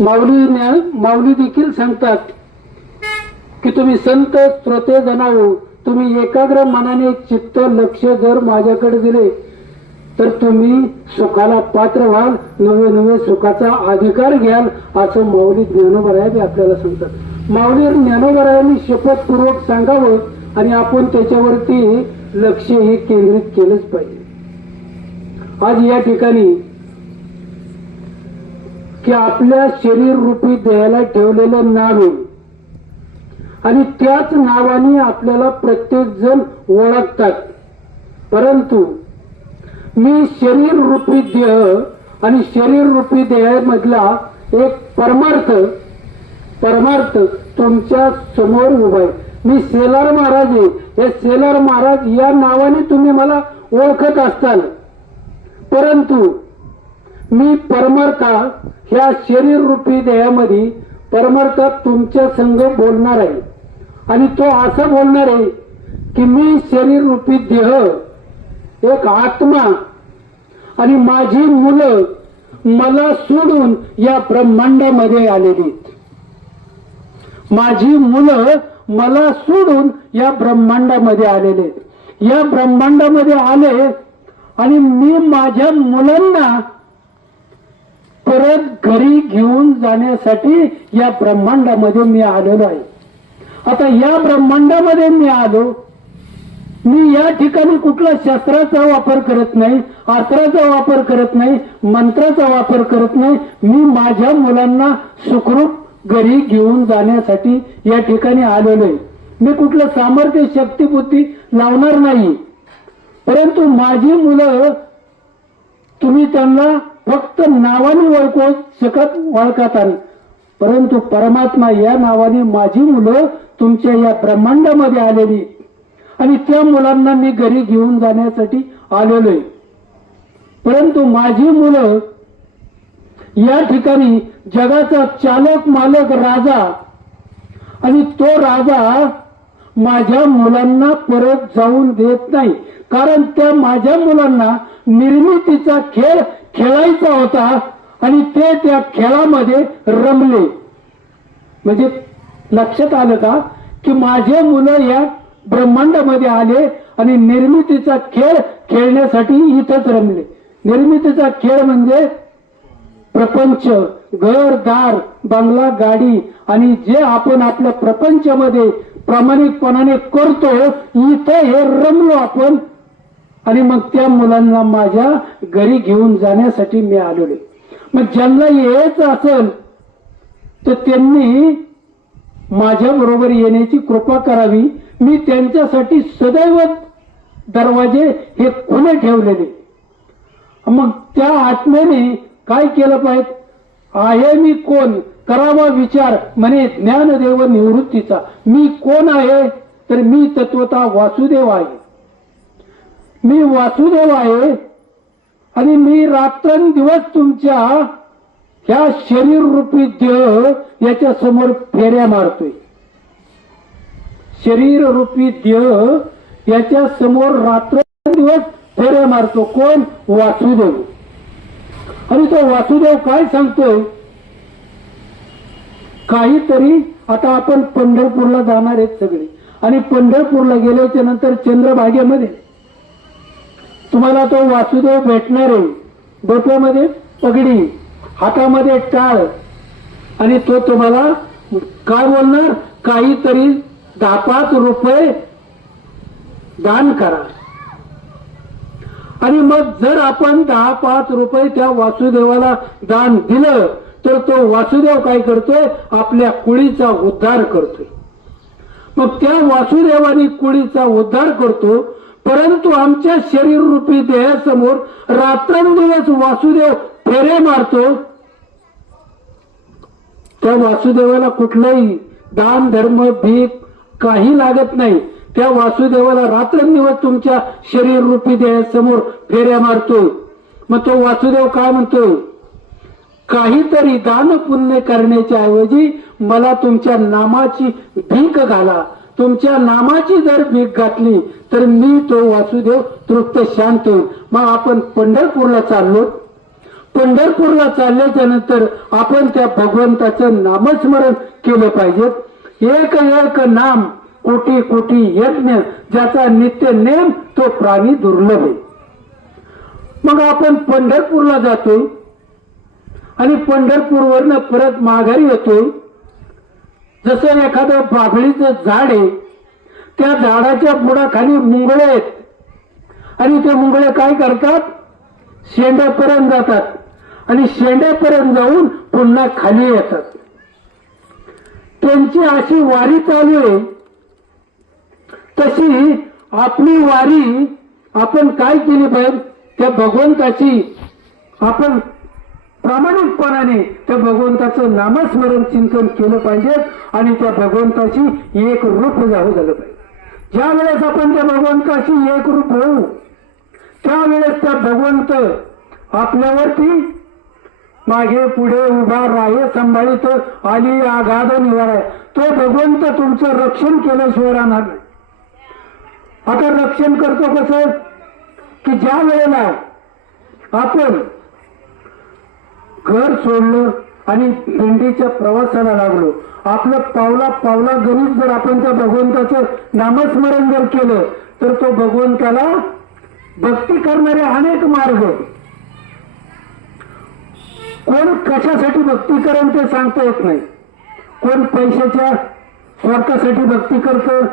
माऊली देखील सांगतात की तुम्ही संत श्रोते जनावो, तुम्ही एकाग्र मनाने चित्त लक्ष जर माझ्याकडे दिले तर तुम्ही सुखाला पात्र व्हाल, नवे नवे सुखाचा अधिकार घ्याल, असं माऊली ज्ञानोबराय आपल्याला सांगतात. माऊली ज्ञानोबरायांनी शपथपूर्वक सांगावं आणि आपण त्याच्यावरती लक्ष हे केंद्रित केलंच पाहिजे. आज या ठिकाणी की आपल्या शरीर रूपी देहाला ठेवलेलं नाव आणि त्याच नावाने आपल्याला प्रत्येक जण ओळखतात. परंतु मी शरीर रूपी देह आणि शरीर रूपी देहामधला एक परमार्थ तुमच्या समोर उभा आहे. मी सेलार महाराज आहे. हे सेलार महाराज या नावाने तुम्ही मला ओळखत असताल, परंतु मी परमार्था ह्या शरीर रूपी देहामध्ये परमार्था तुमच्या संग बोलणार आहे आणि तो असं बोलणार आहे की मी शरीर रूपी देह, एक आत्मा आणि माझी मुलं मला सोडून या ब्रह्मांडामध्ये आलेली. माझी मुलं मला सोडून या ब्रह्मांडामध्ये आलेले. या ब्रह्मांडामध्ये आले आणि मी माझ्या मुलांना परत घरी घेऊन जाण्यासाठी या ब्रह्मांडामध्ये मी आलेलो आहे. आता या ब्रह्मांडामध्ये मी आलो, मी या ठिकाणी कुठला शस्त्राचा वापर करत नाही, अस्त्राचा वापर करत नाही, मंत्राचा वापर करत नाही. मी माझ्या मुलांना सुखरूप घरी घेऊन जाण्यासाठी या ठिकाणी आलेलो आहे. मी कुठलं सामर्थ्य शक्ती बुद्धी लावणार नाही, परंतु माझी मुलं तुम्ही त्यांना फक्त नावाने ओळखू शकत ओळखतात, परंतु परमात्मा या नावाने माझी मुलं तुमच्या या ब्रह्मांडामध्ये आलेली आणि त्या मुलांना मी घरी घेऊन जाण्यासाठी आलेलो आहे. परंतु माझी मुलं या ठिकाणी जगाचा चालक मालक राजा आणि तो राजा माझ्या मुलांना परत जाऊन देत नाही, कारण त्या माझ्या मुलांना निर्मितीचा खेळ खेळायचा होता आणि ते त्या खेळामध्ये रमले. म्हणजे लक्षात आलं का की माझे मुलं या ब्रह्मांडामध्ये आले आणि निर्मितीचा खेळ खेळण्यासाठी इथंच रमले. निर्मितीचा खेळ म्हणजे प्रपंच, घर दार, बंगला, गाडी आणि जे आपण आपल्या प्रपंचामध्ये प्रामाणिकपणाने करतो, इथं हे रमलो आपण आणि मग त्या मुलांना माझ्या घरी घेऊन जाण्यासाठी मी आलेलो. मग ज्यांना यायचं असेल तर त्यांनी माझ्या बरोबर येण्याची कृपा करावी. मी त्यांच्यासाठी सदैव दरवाजे हे खुले ठेवलेले. मग त्या आत्म्याने काय केलं पाहिजे? आहे मी कोण करावा विचार, म्हणे ज्ञानदेव निवृत्तीचा. मी कोण आहे? तर मी तत्वता वासुदेव आहे. मी वासुदेव आहे आणि मी रात्रंदिवस तुमच्या ह्या शरीर रूपी देह याच्या समोर फेऱ्या मारतोय. शरीर रूपी देह याच्या समोर रात्रंदिवस फेऱ्या मारतो. कोण? वासुदेव. आणि तो वासुदेव काय सांगतोय? काहीतरी आता आपण पंढरपूरला जाणार आहेत सगळे आणि पंढरपूरला गेल्याच्या नंतर चंद्रभागेमध्ये तुम्हाला तो वासुदेव भेटणार आहे. डोक्यामध्ये पगडी, हातामध्ये टाळ आणि तो तुम्हाला काय बोलणार? काहीतरी 10-5 रुपये दान करा. आणि मग जर आपण 10-5 रुपये त्या वासुदेवाला दान दिलं तर तो वासुदेव काय करतोय? आपल्या कुळीचा उद्धार करतोय. मग त्या वासुदेवाने कुळीचा उद्धार करतो, परंतु आमच्या शरीर रूपी देहासमोर रात्रंदिवस वासुदेव फेरे मारतो. त्या वासुदेवाला कुठलाही दान धर्म भीक काही लागत नाही. त्या वासुदेवाला रात्रंदिवस तुमच्या शरीर रूपी देहासमोर फेऱ्या मारतो. मग तो वासुदेव काय म्हणतो? काहीतरी दान पुण्य करण्याच्या ऐवजी मला तुमच्या नामाची भीक घाला. तुमच्या नामाची जर भीक घातली तर मी तो वासुदेव तृप्त शांत होईल. मग आपण पंढरपूरला चाललो. पंढरपूरला चालल्याच्या नंतर आपण त्या भगवंताचं नामस्मरण केलं पाहिजे. एक एक नाम कोटी कोटी यज्ञ, ज्याचा नित्य नेम तो प्राणी दुर्लभ आहे. मग आपण पंढरपूरला जातोय आणि पंढरपूरवरनं परत माघारी येतोय. जसं एखादं बाभळीचं झाड आहे, त्या झाडाच्या बुडाखाली मुंगळे आहेत आणि ते मुंगळे काय करतात, शेंड्यापर्यंत जातात आणि शेंड्यापर्यंत जाऊन पुन्हा खाली येतात. त्यांची अशी वारी चालू आहे. तशी आपली वारी आपण काय केली पाहिजे, त्या भगवंताची आपण प्रामाणिकपणाने त्या भगवंताचं नामस्मरण चिंतन केलं पाहिजे आणि त्या भगवंताची एक रूप झालं पाहिजे. ज्या वेळेस आपण त्या भगवंताशी एक रूप होऊ, त्यावेळेस त्या भगवंत आपल्यावरती मागे पुढे उभा राहे सांभाळीत आली आघाद निवारा. तो भगवंत तुमचं रक्षण केल्याशिवाय राहणार नाही. आता रक्षण करतो कसं, की ज्या वेळेला आपण घर सोडलं आणि दिंडीच्या प्रवासाला लागलो, आपलं पावला पावला गणित जर आपण त्या भगवंताचं नामस्मरण जर केलं तर तो भगवंताला भक्ती करणारे अनेक मार्ग. कोण कशासाठी भक्ती करेल ते सांगता येत नाही. कोण पैशाच्या स्वार्थासाठी भक्ती करतं,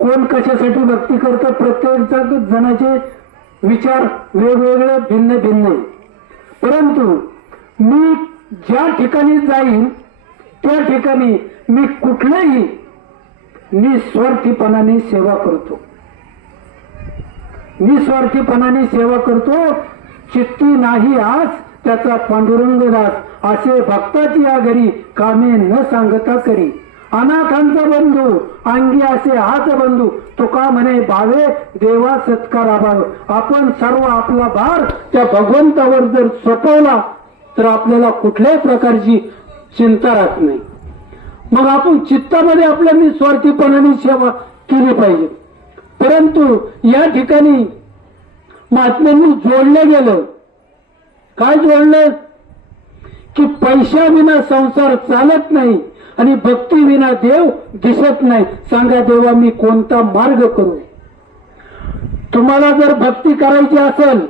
कोण कशासाठी भक्ती करतं. प्रत्येक जणाचे विचार वेगवेगळे भिन्न भिन्न. परंतु मी ज्या ठिकाणी जाईन त्या ठिकाणी मी कुठल्याही निस्वार्थीपणाने सेवा करतो. निस्वार्थीपणाने सेवा करतो. चित्ती नाही आज त्याचा पांडुरंग दास, असे भक्ताची या घरी कामे न सांगता करी. अनाथांचा बंधू अंगी असे हाच बंधू, तुका म्हणे भावे देवा सत्कार अभाव. आपण सर्व आपला भार त्या भगवंतावर जर सोपवला तर आपल्याला कुठल्याही प्रकारची चिंता राहत नाही. मग आपण चित्तामध्ये आपल्या निस्वार्थीपणाने सेवा केली पाहिजे. परंतु या ठिकाणी महात्म्यांनी जोडलं गेलं. काय जोडलं, की पैशाविना संसार चालत नाही आणि भक्ती विना देव दिसत नाही. सांगा देवा मी कोणता मार्ग करू. तुम्हाला जर भक्ती करायची असेल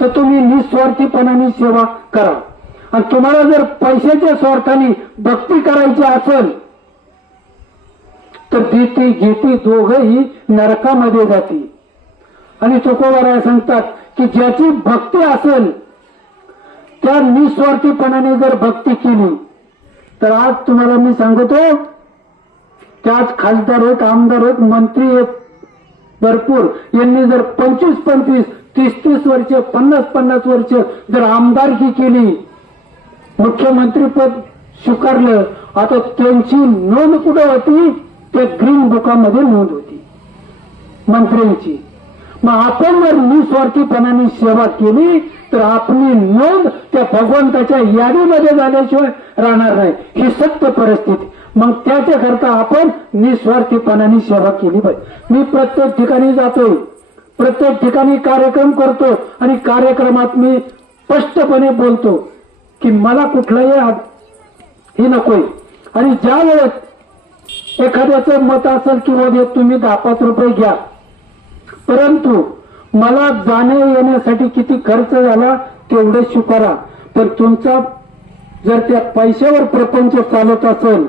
तर तुम्ही निस्वार्थीपणाने सेवा करा. आणि तुम्हाला जर पैशाच्या स्वार्थाने भक्ती करायची असेल तर भीती घेती दोघही नरकामध्ये जाती. आणि तुकोबाराय सांगतात की ज्याची भक्ती असेल त्या निस्वार्थीपणाने जर भक्ती केली तर आज तुम्हाला मी सांगतो, त्याच खासदार आहेत, आमदार आहेत, मंत्री आहेत भरपूर. यांनी जर 25-25, 30-30 वर्ष, 50-50 वर्ष जर आमदारकी केली, मुख्यमंत्री पद स्वीकारलं, आता त्यांची नोंद कुठं होती, त्या ग्रीन बुकामध्ये नोंद होती मंत्र्यांची. मग आपण जर निस्वार्थीपणाने सेवा केली तर आपली नोंद त्या भगवंताच्या यादीमध्ये झाल्याशिवाय राहणार नाही. ही सत्य परिस्थिती. मग त्याच्याकरता आपण निस्वार्थीपणाने सेवा केली पाहिजे. मी प्रत्येक ठिकाणी जातोय, प्रत्येक ठिकाणी कार्यक्रम करतो आणि कार्यक्रमात मी स्पष्टपणे बोलतो की मला कुठलाही हे नकोय. आणि ज्या वेळेस एखाद्याचं मत असेल किंवा तुम्ही 10-5 रुपये घ्या, परंतु मला जाण्या येण्यासाठी किती खर्च झाला तेवढे स्वीकारा. पण तुमचा जर त्या पैशावर प्रपंच चालत असेल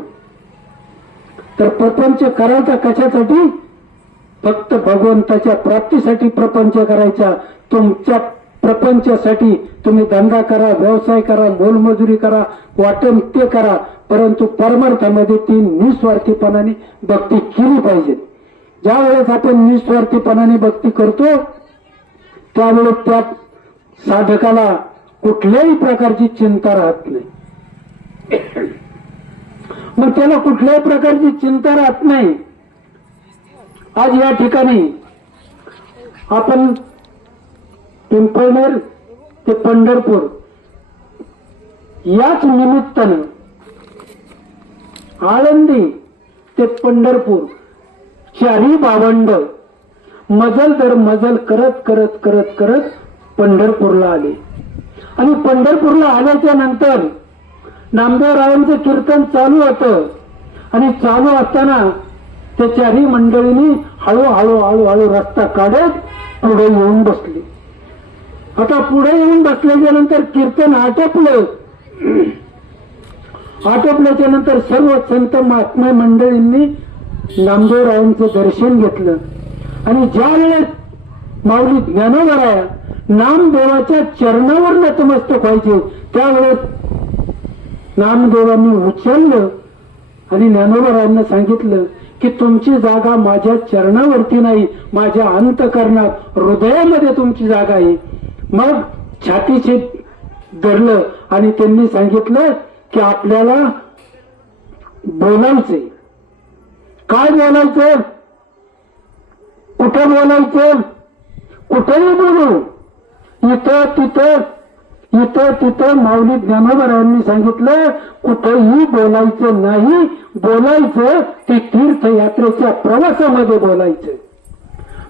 तर प्रपंच करायचा कशासाठी, फक्त भगवंताच्या प्राप्तीसाठी प्रपंच करायचा. तुमच्या प्रपंचासाठी तुम्ही धंदा करा, व्यवसाय करा, मोलमजुरी करा, वाटण ते करा, परंतु परमार्थामध्ये ती निस्वार्थीपणाने भक्ती केली पाहिजे. ज्या वेळेस आपण निस्वार्थीपणाने भक्ती करतो त्यावेळेस त्या साधकाला कुठल्याही प्रकारची चिंता राहत नाही. मग त्याला कुठल्याही प्रकारची चिंता राहत नाही. आज या ठिकाणी आपण पिंपळनेर ते पंढरपूर याच निमित्तानं आळंदी ते पंढरपूर चारी भावंड मजल दर मजल करत करत करत करत पंढरपूरला आले. आणि पंढरपूरला आल्याच्या नंतर नामदेवरायांचं कीर्तन चालू होतं आणि चालू असताना त्या चारही मंडळींनी हळूहळू हळूहळू रस्ता काढत पुढे येऊन बसली. आता पुढे येऊन बसल्याच्या नंतर कीर्तन आटोपल्याच्या नंतर सर्व संत महात्मा मंडळींनी नामदेवरायांचं दर्शन घेतलं आणि ज्या वेळेस माऊली ज्ञानोबराया नामदेवाच्या चरणावर नतमस्तक व्हायचे त्यावेळेस नामदेवांनी उचललं आणि ज्ञानोबरायांना सांगितलं की तुमची जागा माझ्या चरणावरती नाही, माझ्या अंतकरणात हृदयामध्ये तुमची जागा आहे. मग छातीशी धरलं आणि त्यांनी सांगितलं की आपल्याला बोलायचंय. काय बोलायचं, कुठं बोलायचं, कुठेही बोलू, इथं तिथं माऊली ज्ञानोबरायांनी सांगितलं कुठेही बोलायचं नाही, बोलायचं ते तीर्थयात्रेच्या प्रवासामध्ये बोलायचं.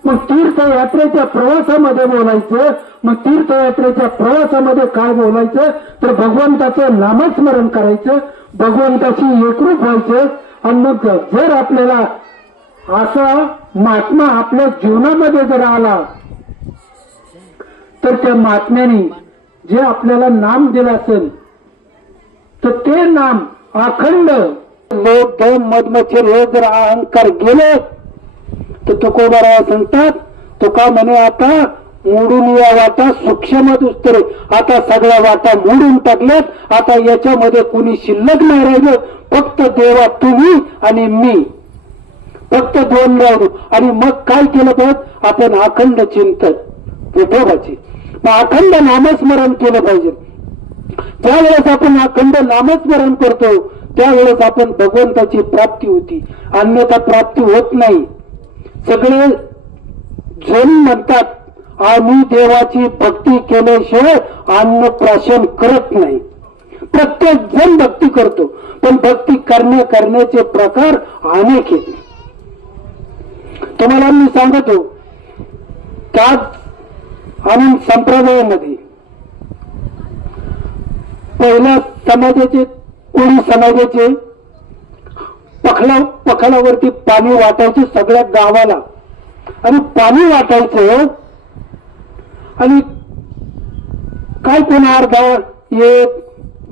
मग तीर्थयात्रेच्या प्रवासामध्ये बोलायचं. मग तीर्थयात्रेच्या प्रवासामध्ये काय बोलायचं तर भगवंताचं नामस्मरण करायचं, भगवंताशी एकरूप व्हायचं. आणि मग जर आपल्याला असा महात्मा आपल्या जीवनामध्ये जर आला तर त्या महात्म्याने जे आपल्याला नाम दिलं असेल तर ते नाम अखंड लोभ दम मदमच्छर हे जर अहंकार गेले तर तुकोबाराया सांगतात, तुका म्हणे आता मोडून या वाटा सूक्ष्म दुस्तरे. आता सगळ्या वाटा मोडून टाकल्यात, आता याच्यामध्ये कुणी शिल्लक नाही राहिलं, फक्त देवा तुम्ही आणि मी, फक्त दोन राहिलो. आणि मग काय केलं पाहिजे आपण अखंड चिंतन विठोबाची, मग अखंड नामस्मरण केलं पाहिजे. ज्यावेळेस आपण अखंड नामस्मरण करतो त्यावेळेस आपण भगवंताची प्राप्ती होती, अन्यथा प्राप्ती होत नाही. सगळे जण म्हणतात आम्ही देवाची भक्ती केल्याशिवाय अन्नप्राशन करत नाही. प्रत्येक जण भक्ती करतो, पण भक्ती करण्याचे प्रकार अनेक आहेत. तुम्हाला मी सांगतो त्याच आनंद संप्रदायामध्ये पहिल्या समाजाचे कोळी समाजाचे पखलावरती पाणी वाटायचे सगळ्या गावाला, आणि पाणी वाटायचं आणि काय कोण अर्धा एक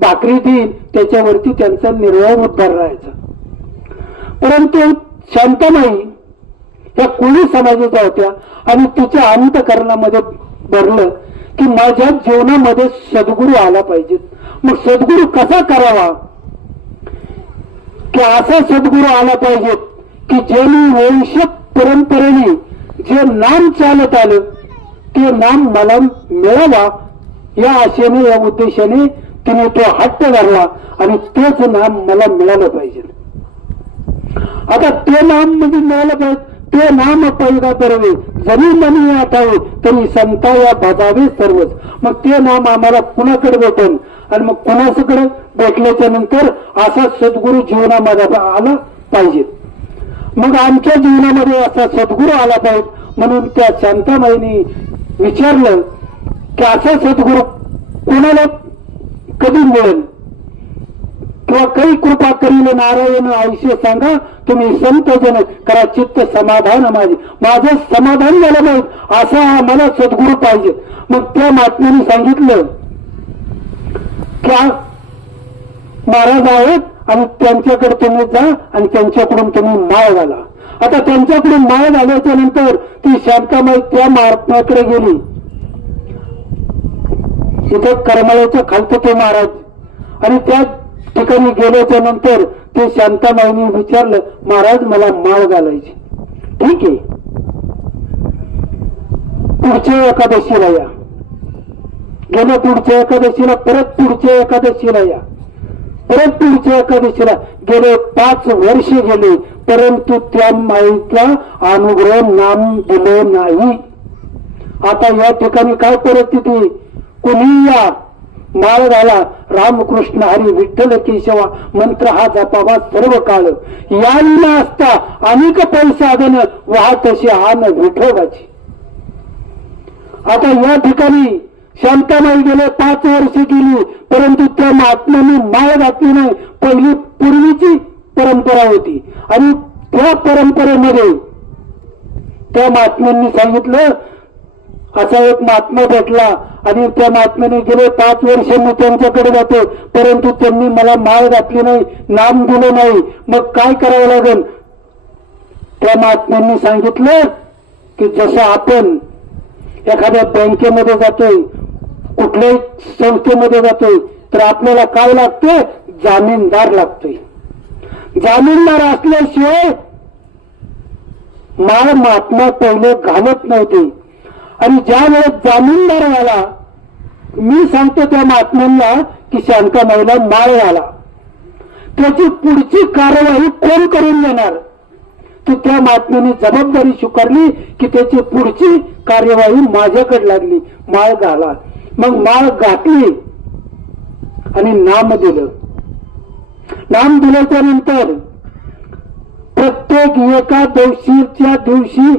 भाकरी देईल त्याच्यावरती त्यांचा निर्वाह उद्धार राहायचा. परंतु शांताबाई या कोळी समाजाच्या होत्या आणि तिच्या अंतकरणामध्ये भरलं की माझ्या जीवनामध्ये सद्गुरू आला पाहिजे. मग सद्गुरू कसा करावा की असा सद्गुरू आला पाहिजे की ज्यांनी वंश परंपरेने जे नाम चालत आलं ते नाम मला मिळावा या आशेने या उद्देशाने तिने तो हट्ट धरला आणि तेच नाम मला मिळालं पाहिजे. आता ते नाम म्हणजे मिळालं पाहिजे, ते नाम पैदा करावे जरी मनी आठावे तरी संता या बजावे सर्वच. मग ते नाम आम्हाला कुणाकडे भेटेल आणि मग कुणाकडे भेटल्याच्या नंतर असा सद्गुरू जीवनामध्ये आला पाहिजे. मग आमच्या जीवनामध्ये असा सद्गुरू आला पाहिजे म्हणून त्या शांताबाईंनी विचारलं की असा सद्गुरू कोणाला कधी मिळेल किंवा काही कृपा करील नारायण आयुष्य सांगा तुम्ही संत जन करा चित्त समाधान माझं समाधान झालं नाही असा मला सद्गुरू पाहिजे. मग त्या महात्म्याने सांगितलं की महाराज आहेत आणि त्यांच्याकडे तुम्ही जा आणि त्यांच्याकडून तुम्ही माळ घाला. आता त्यांच्याकडून माळ घाल्याच्या नंतर ती शांताबाई त्या महात्म्याकडे गेली. तिथे करमाळ्याच्या खालचं ते महाराज, आणि त्या ठिकाणी गेल्याच्या नंतर ते शांताबाईंनी विचारलं महाराज मला माळ घालायची. ठीक आहे, पुढच्या एकादशीला या. गेल्या पुढच्या एकादशीला, परत पुढच्या एकादशीला या, परत पुढच्या एकादशीला. गेले 5 वर्ष गेले परंतु त्या माईचा अनुग्रह नाम दिलं नाही. आता या ठिकाणी काय परिस्थिती, कुणी या माळ घाला रामकृष्ण हरी विठ्ठल केशवा मंत्र हा जपावा सर्व काळ. या न असता अनेक पैसाधन वाहत अशी आन विठोबाची. आता या ठिकाणी शांताबाई गेले 5 वर्ष गेली, परंतु त्या महात्म्यांनी माळ घातली नाही. पहिली पूर्वीची परंपरा होती आणि त्या परंपरेमध्ये त्या महात्म्यांनी सांगितलं, असा एक महात्मा भेटला आणि त्या महात्म्याने गेले 5 वर्ष मी त्यांच्याकडे जातो, परंतु त्यांनी मला माळ घातली नाही, नाम दिलं नाही, मग काय करावं लागेल? त्या महात्म्यांनी सांगितलं की जसं आपण एखाद्या बँकेमध्ये जातोय, कुठल्याही संस्थेमध्ये जातोय, तर आपल्याला काय लागतंय? जामीनदार लागतोय. जामीनदार असल्याशिवाय माळ महात्मा पहिले घालत नव्हते. आणि ज्या वेळेस जामीनदार आला, मी सांगतो त्या महात्म्यांना की शांताबाईला माळ घाला, त्याची पुढची कार्यवाही कोण करून देणार? तर त्या महात्म्याने जबाबदारी स्वीकारली की त्याची पुढची कार्यवाही माझ्याकडे लागली, माळ घाला. मग माळ घातली आणि नाम दिलं. नाम दिल्याच्या नंतर प्रत्येक एकादशीच्या दिवशी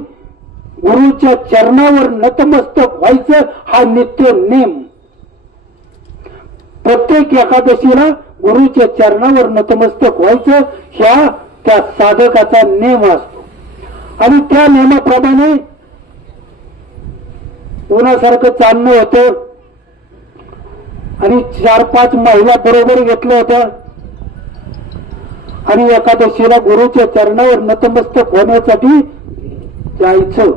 गुरुच्या चरणावर नतमस्तक व्हायचं, हा नित्य नेम. प्रत्येक एकादशीला गुरुच्या चरणावर नतमस्तक व्हायचं, ह्या त्या साधकाचा नेम असतो. आणि त्या नेमाप्रमाणे उन्हासारखं चालणं होतं आणि 4-5 महिला बरोबर घेतल्या होत्या आणि एकादशीला गुरुच्या चरणावर नतमस्तक होण्यासाठी जायचं.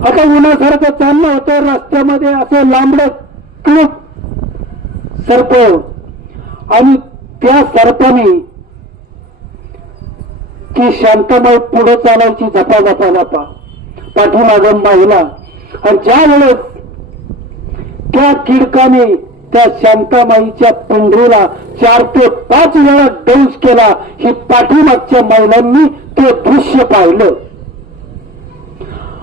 आता उन्हासारखं चालणं होतं, रस्त्यामध्ये असं लांबडं क्लिप सर्प आणि त्या सर्पाने ती शांताबाई पुढे चालायची झपा झपा झपा, पाठीमागं महिला. आणि ज्या वेळेस त्या किडकाने त्या शांताबाईच्या पिंडीला 4 ते 5 वेळा डौस केला, ही पाठीमागच्या महिलांनी ते दृश्य पाहिलं.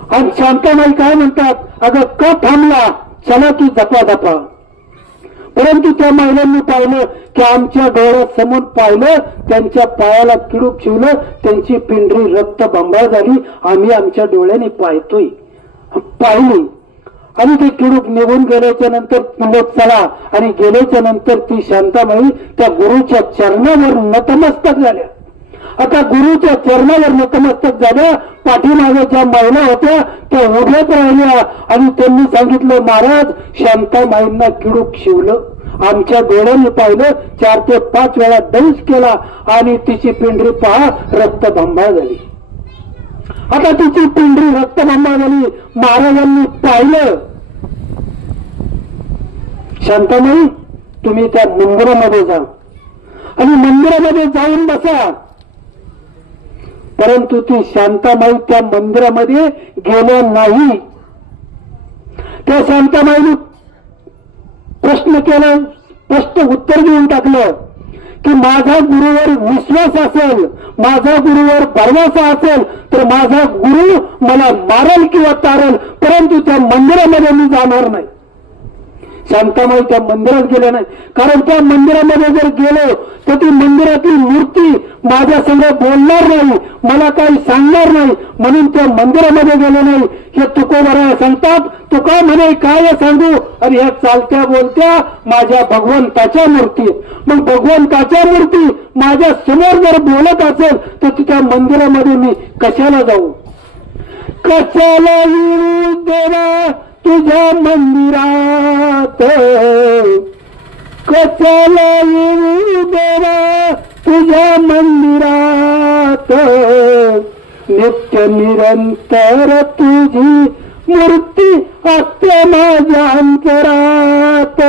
आणि शांताबाई काय म्हणतात, अगं का थांबला, चला की झपा झपा. परंतु त्या महिलांनी पाहिलं की आमच्या डोळ्यासमोर पाहिलं, त्यांच्या पायाला किडूक शिवलं, त्यांची पिंढरी रक्तबंबाळ झाली, आम्ही आमच्या डोळ्याने पाहतोय. पाहिली आणि ते किडूक निघून गेल्याच्या नंतर पुढे चला आणि गेल्याच्या नंतर ती शांताबाई त्या गुरुच्या चरणावर नतमस्तक झाल्या. आता गुरुच्या चरणावर नतमस्तक झाल्या. पाठीमागे ज्या महिला होत्या त्या उभ्याच राहिल्या आणि त्यांनी सांगितलं, महाराज शांताबाईंना किडूक शिवलं, आमच्या डोळ्याने पाहिलं, 4 ते 5 वेळा दंश केला आणि तिची पिंढरी पहा रक्तबंबाळ झाली. आता तिची पिंढरी रक्तबंबाळ झाली. महाराजांनी पाहिलं, शांताबाई तुम्ही त्या मंदिरामध्ये जा आणि मंदिरामध्ये जाऊन बसा. परंतु ती शांताबाई त्या मंदिरामध्ये गेल्या नाही. त्या शांताबाईने प्रश्न केला, स्पष्ट उत्तर देऊन टाकलं की माझा गुरुवर विश्वास असेल, माझा गुरुवर भरवसा असेल तर माझा गुरु मला मारेल किंवा तारेल, परंतु त्या मंदिरामध्ये मी जाणार नाही. शांताबाई त्या मंदिरात गेल्या नाही, कारण त्या मंदिरामध्ये जर गेलो तर ती मंदिरातील मूर्ती माझ्या संग बोलणार नाही, मला काही सांगणार नाही, म्हणून त्या मंदिरामध्ये गेले नाही. हे तुकोबराय सांगतात, तुका म्हणे काय सांगू, आणि ह्या चालत्या बोलत्या माझ्या भगवंताच्या मूर्ती. मग भगवंताच्या मूर्ती माझ्या समोर जर बोलत असेल तर त्या मंदिरामध्ये मी कशाला जाऊ? कशाला येऊ देवा तुझ्या मंदिरात, कशाला येऊ देवा तुझ्या मंदिरात, नित्य निरंतर तुझी मूर्ती असते माझ्या अंतरात.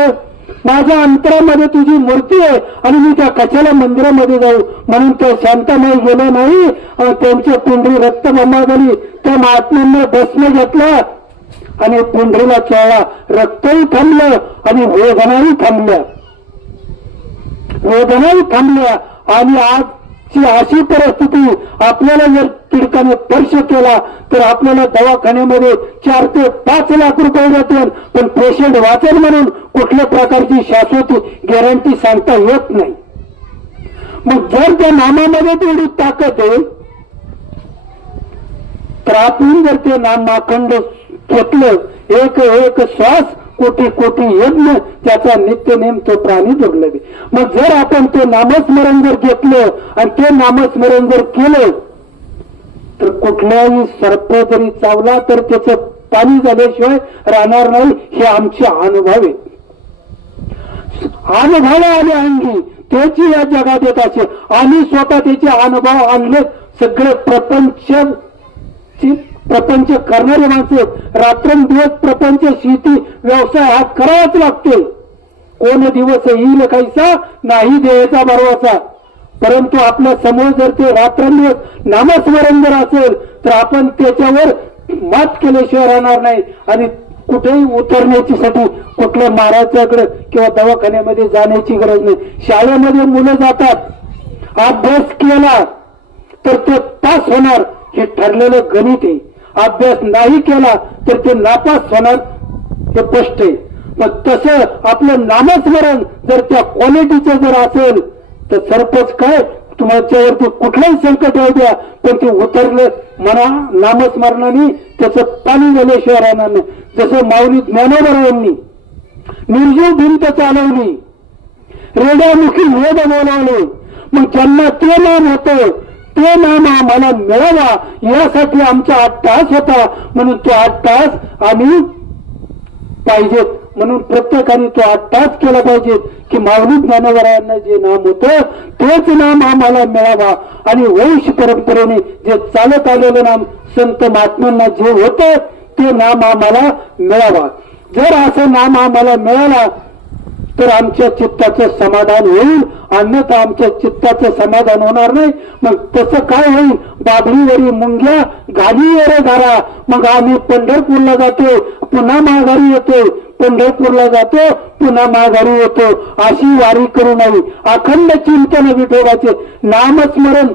माझ्या अंतरामध्ये तुझी मूर्ती आहे आणि मी त्या कशाला मंदिरामध्ये जाऊ? म्हणून त्या शांताबाई गेले नाही. त्यांच्या पिंढरी रक्तबंबाळ झाली. त्या महात्म्यांना भस्म घेतला आणि पिंढरीला चोळला, रक्तही थांबलं आणि वेदनाही थांबल्या, वेदनाही थांबल्या. आणि आजची अशी परिस्थिती, आपल्याला जर किडकाने स्पर्श केला तर आपल्याला दवाखान्यामध्ये 4 ते 5 लाख रुपये जातील, पण पेशंट वाचेल म्हणून कुठल्या प्रकारची शाश्वती गॅरंटी सांगता येत नाही. मग जर त्या नामामध्ये तेवढी ताकद आहे तर आपण जर ते नाम अखंड घेतलं, एक एक श्वास कोटी कोटी यज्ञ त्याचा नित्यनेम तो प्राणी दुर्लभे. मग जर आपण ते नामस्मरण जर घेतलं आणि ते नामस्मरण जर केलं तर कुठल्याही सर्प जरी चावला तर त्याचं पाणी झाल्याशिवाय राहणार नाही. हे आमचे अनुभव आहेत. अनुभव आले अंगी त्याची या जगात येत असे. आम्ही स्वतः त्याचे अनुभव आणले. सगळे प्रपंच करणारे माणसं रात्रंदिवस प्रपंच शेती व्यवसाय हा करावाच लागतो. कोण दिवस येईल काहीसा नाही देवाचा भरवसा. परंतु आपल्या समोर जर ते रात्रंदिवस नामस्मरण जर असेल तर आपण त्याच्यावर मात केल्याशिवाय राहणार नाही. आणि कुठेही उतरण्याची साठी कुठल्या महाराजाकडे किंवा दवाखान्यामध्ये जाण्याची गरज नाही. शाळेमध्ये मुलं जातात, अभ्यास केला तर ते पास होणार हे ठरलेलं गणित आहे. अभ्यास नाही केला तर ते नापास होणार हे स्पष्ट आहे. मग तसं आपलं नामस्मरण जर त्या क्वालिटीचं जर असेल तर सरपंच काय तुमच्यावरती कुठलंही संकट येऊ द्या पण ते उतरलं म्हणा नामस्मरणाने त्याचं पाणी झाल्याशिवाय राहणार नाही. जसं माऊली ज्ञानोबरावांनी निर्जीव भिंत चालवली, रेड्यामुखी वेद बोलावले, मग ज्यांना ते नाम होतं ते नाम आम्हाला मिळावा यासाठी आमचा 8 तास होता. म्हणून तो 8 तास आम्ही पाहिजेत. म्हणून प्रत्येकाने तो 8 तास केला पाहिजे की माऊली ज्ञानोबरावांना जे नाम होतं तेच नाम आम्हाला मिळावा. आणि वंश परंपरेने जे चालत आलेलं नाम संत महात्म्यांना जे होतं ते नाम आम्हाला मिळावा. जर असं नाम आम्हाला मिळाला तर आमच्या चित्ताचं समाधान होईल, अन्यथा आमच्या चित्ताचं समाधान होणार नाही. मग तसं काय होईल? बाबळीवरी मुंग्या घाली रे घरा. मग आम्ही पंढरपूरला जातो पुन्हा माघारी येतो, पंढरपूरला जातो पुन्हा माघारी येतो, अशी वारी करू नये. अखंड चिंतन विठोबाचे नामस्मरण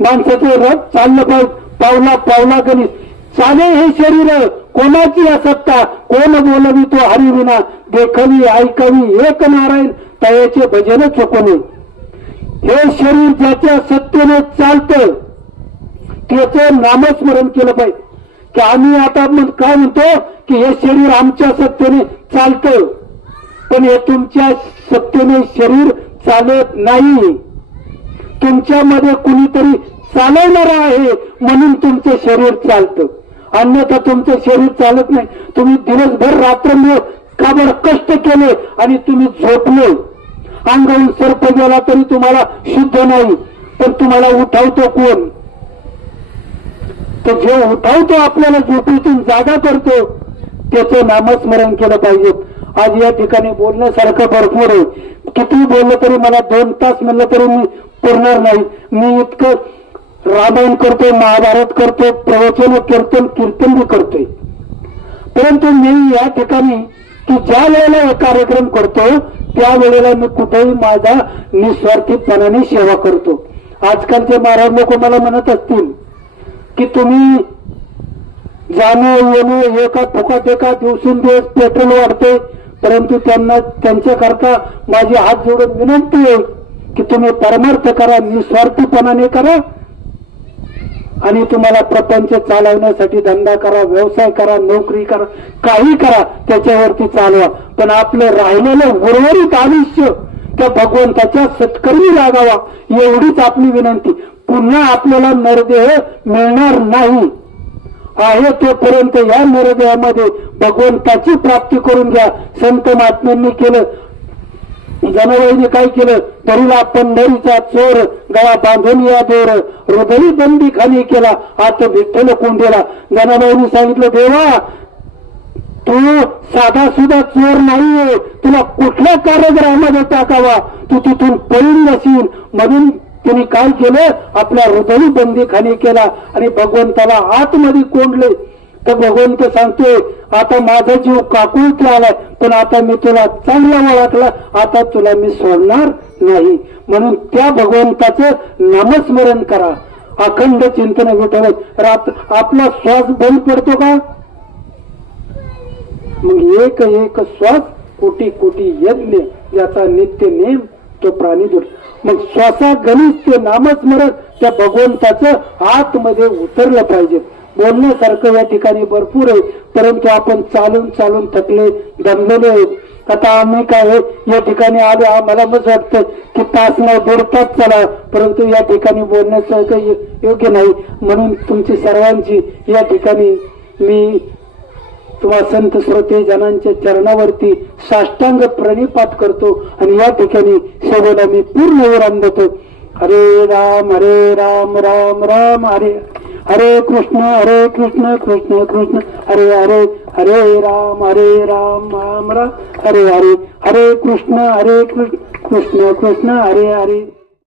माणसाचं रथ चाललं पाहिजे. पावला पावला गणित चाले हे शरीर कोणाची असत्ता, कोण बोलवी तो हरिविना, देखवी ऐकवी एक नारायण तयाचे भजन चुकवणे. हे शरीर ज्याच्या सत्तेने चालतं त्याचं नामस्मरण केलं पाहिजे. की आम्ही आता काय म्हणतो की हे शरीर आमच्या सत्तेने चालतं, पण हे तुमच्या सत्तेने शरीर चालत नाही. तुमच्यामध्ये कुणीतरी चालवणार आहे म्हणून तुमचं शरीर चालतं, अन्यथा तुमचं शरीर चालत नाही. तुम्ही दिवसभर रात्रंदिवस काबर कष्ट केले आणि तुम्ही झोपले, अंगावून सर्प गेला तरी तुम्हाला शुद्ध नाही, पण तुम्हाला उठावतो कोण? तर जे उठावतो आपल्याला झोपेतून जागा करतो त्याचं नामस्मरण केलं पाहिजे. आज या ठिकाणी बोलण्यासारखं भरपूर आहे. किती बोललं तरी मला 2 तास म्हणलं तरी मी पुरणार नाही. मी इतकं रामायण करतोय, महाभारत करतोय, प्रवचन करतोय, कीर्तन बी करतोय. परंतु मी या ठिकाणी की ज्या वेळेला हे कार्यक्रम करतो त्यावेळेला मी कुठेही माझा निस्वार्थीपणाने सेवा करतो. आजकालचे महाराज लोक मला म्हणत असतील की तुम्ही जाणं येणं एका फुकाट एका दिवसेंदिवस पेट्रोल वाढते, परंतु त्यांना त्यांच्याकरता माझी हात जोडून विनंती आहे की तुम्ही परमार्थ करा, निस्वार्थीपणाने करा आणि तुम्हाला प्रपंच चालवण्यासाठी धंदा करा, व्यवसाय करा, नोकरी करा, काही करा, त्याच्यावरती चालवा. पण आपलं राहिलेलं उर्वरित आयुष्य त्या भगवंताच्या सत्कर्मी लागावा एवढीच आपली विनंती. पुन्हा आपल्याला नरदेह मिळणार नाही आहे तोपर्यंत या नरदेहामध्ये भगवंताची प्राप्ती करून घ्या. संत महात्म्यांनी केलं. जनाबाईने काय केलं? तरीला पंढरीचा चोर गळा बांधून या दोर, हृदयी बंदी खाली केला आत विठ्ठल कोंडीला. जनाबाईने सांगितलं देवा तू साधा सुद्धा चोर नाहीये, तुला कुठल्या कारागृहामध्ये टाकावा, तू तिथून पळून नशील. म्हणून त्यांनी काय केलं? आपल्या हृदयी बंदी खाली केला आणि भगवंताला आतमध्ये कोंडले. तर भगवंत सांगतोय आता माझा जीव काकुळती आलाय, पण आता मी तुला चांगला ओळखला, आता तुला मी सोडणार नाही. म्हणून त्या भगवंताचं नामस्मरण करा, अखंड चिंतन विठवत. आपला श्वास बंद पडतो का? मग एक एक श्वास कोटी कोटी यज्ञ याचा नित्य नेम तो प्राणी दूर. मग श्वासा गणित ते नामस्मरण त्या भगवंताचं आतमध्ये उतरलं पाहिजे. बोलण्यासारखं या ठिकाणी भरपूर आहे, परंतु आपण चालून चालून थकले दमलेले आहेत. आता आम्ही काय या ठिकाणी आलो, आम्हाला मग वाटतं की तास नाही 1.5 तास चला, परंतु या ठिकाणी बोलण्याचं काही योग्य नाही. म्हणून तुमची सर्वांची या ठिकाणी मी तुम्हा संत श्रोते जनांच्या चरणावरती साष्टांग प्रणिपात करतो आणि या ठिकाणी सेवेला मी पूर्ण विराम देतो. हरे राम राम राम हरे हरे कृष्ण कृष्ण कृष्ण हरे हरे, हरे राम राम राम हरे हरे, हरे कृष्ण कृष्ण कृष्ण हरे हरे.